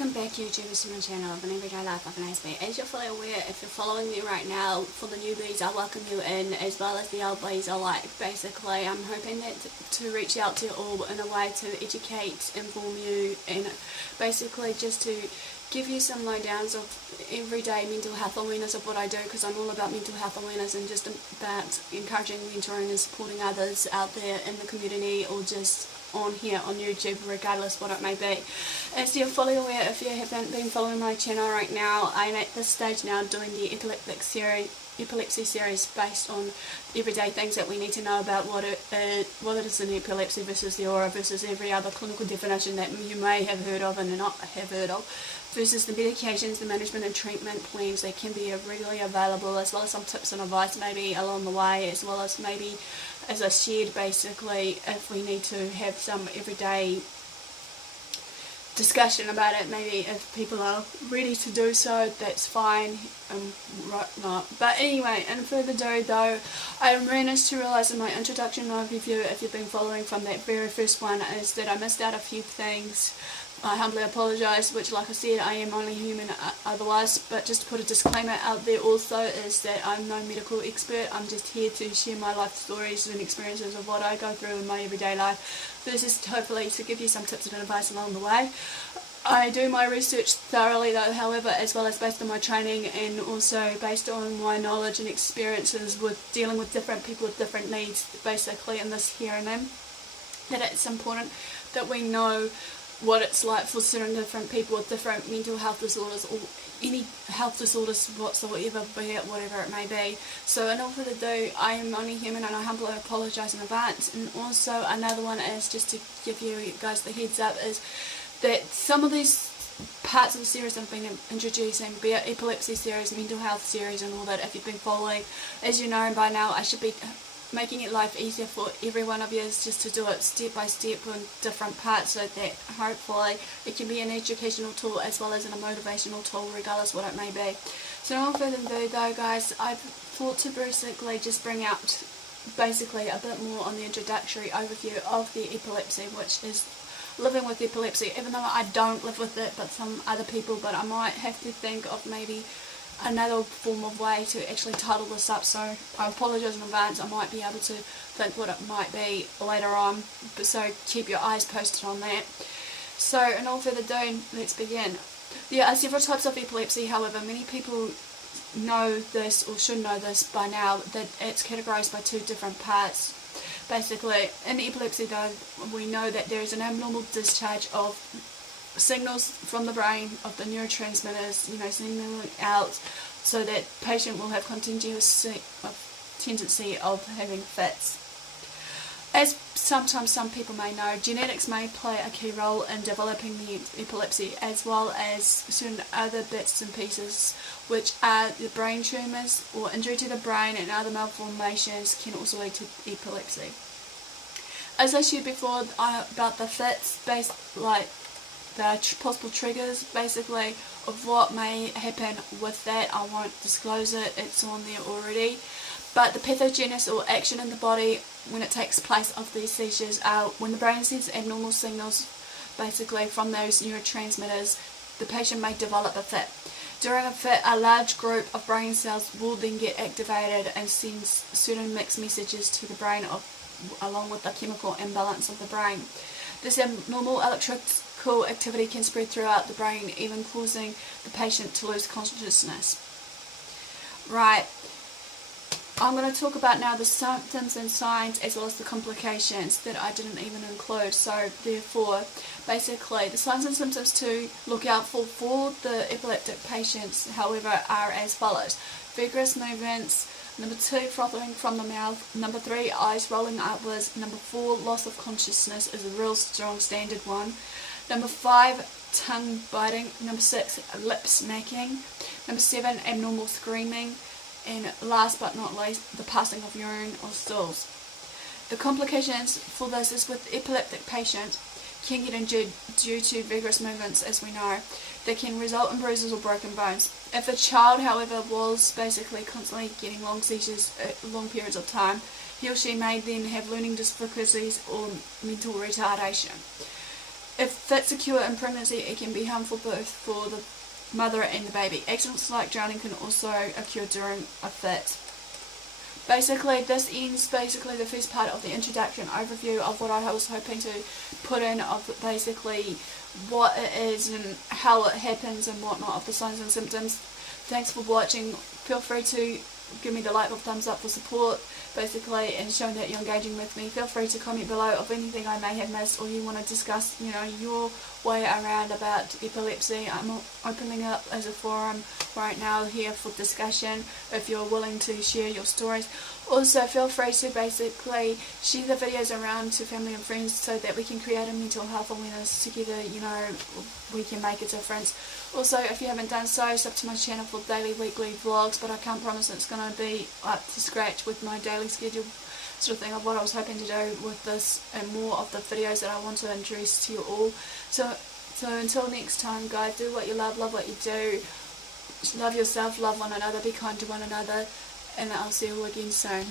Welcome back YouTubers to my channel of an everyday life of an Aspie. As you're fully aware, if you're following me right now, for the newbies I welcome you in, as well as the old boys alike. Basically I'm hoping that to reach out to you all in a way to educate, inform you, and basically just to give you some lowdowns of everyday mental health awareness of what I do, because I'm all about mental health awareness and just about encouraging, mentoring and supporting others out there in the community, or just on here on YouTube, regardless what it may be. As you're fully aware, if you haven't been following my channel right now, I'm at this stage now doing the epilepsy series based on everyday things that we need to know about what it is in epilepsy versus the aura versus every other clinical definition that you may have heard of and not have heard of, versus the medications, the management and treatment plans that can be readily available, as well as some tips and advice maybe along the way, as well as maybe, as I shared, basically if we need to have some everyday discussion about it, maybe if people are ready to do so, that's fine, not. But anyway, in further ado though, I managed to realise in my introduction overview, if you've been following from that very first one, is that I missed out a few things. I humbly apologise, which, like I said, I am only human otherwise, but just to put a disclaimer out there also is that I'm no medical expert. I'm just here to share my life stories and experiences of what I go through in my everyday life. This is hopefully to give you some tips and advice along the way. I do my research thoroughly though, however, as well as based on my training and also based on my knowledge and experiences with dealing with different people with different needs, basically in this here and then, that it's important that we know what it's like for certain different people with different mental health disorders or any health disorders whatsoever, be it whatever it may be. So in all further ado, I am only human and I humbly apologise in advance. And also another one is, just to give you guys the heads up, is that some of these parts of the series I've been introducing, be it epilepsy series, mental health series and all that, if you've been following, as you know by now, I should be making it life easier for every one of you, is just to do it step by step on different parts, so that hopefully it can be an educational tool as well as a motivational tool, regardless what it may be. So no further ado though guys, I've thought to basically just bring out basically a bit more on the introductory overview of the epilepsy, which is living with epilepsy, even though I don't live with it but some other people, but I might have to think of maybe another form of way to actually title this up, so I apologise in advance. I might be able to think what it might be later on, but so keep your eyes posted on that. So in all further ado, let's begin. There are several types of epilepsy, however many people know this or should know this by now, that it's categorised by two different parts. Basically, in epilepsy though, we know that there is an abnormal discharge of signals from the brain of the neurotransmitters, signaling out, so that patient will have continuous tendency of having fits. As sometimes some people may know, genetics may play a key role in developing the epilepsy, as well as certain other bits and pieces, which are the brain tumours or injury to the brain and other malformations can also lead to epilepsy. As I shared before about the fits, the possible triggers basically of what may happen with that, I won't disclose it, it's on there already. But the pathogenesis or action in the body when it takes place of these seizures are when the brain sends abnormal signals basically from those neurotransmitters, the patient may develop a fit. During a fit, a large group of brain cells will then get activated and send certain mixed messages to the brain along with the chemical imbalance of the brain. This abnormal electrical activity can spread throughout the brain, even causing the patient to lose consciousness. Right, I'm going to talk about now the symptoms and signs as well as the complications that I didn't even include. So therefore, basically, the signs and symptoms to look out for the epileptic patients, however, are as follows. Vigorous movements. Number 2, frothing from the mouth. Number 3, eyes rolling upwards. Number 4, loss of consciousness is a real strong standard one. Number 5, tongue biting. Number 6, lip smacking. Number 7, abnormal screaming. And last but not least, the passing of urine or stools. The complications for this is with epileptic patients can get injured due to vigorous movements, as we know. They can result in bruises or broken bones. If a child, however, was basically constantly getting long seizures at long periods of time, he or she may then have learning difficulties or mental retardation. if that's occur in pregnancy, it can be harmful both for the mother and the baby. Accidents like drowning can also occur during a fit. Basically, this ends basically the first part of the introduction overview of what I was hoping to put in, of basically what it is and how it happens and whatnot, of the signs and symptoms. Thanks for watching. Feel free to give me the like or thumbs up for support, basically, and showing that you're engaging with me. Feel free to comment below of anything I may have missed, or you want to discuss, you know, your way around about epilepsy. I'm opening up as a forum right now here for discussion if you're willing to share your stories. Also, feel free to basically share the videos around to family and friends so that we can create a mental health awareness together. You know, we can make a difference. Also, if you haven't done so, sub to my channel for daily, weekly vlogs, but I can't promise it's going to be up to scratch with my daily schedule sort of thing of what I was hoping to do with this and more of the videos that I want to introduce to you all. So until next time, guys, do what you love what you do, love yourself, love one another, be kind to one another, and I'll see you all again soon.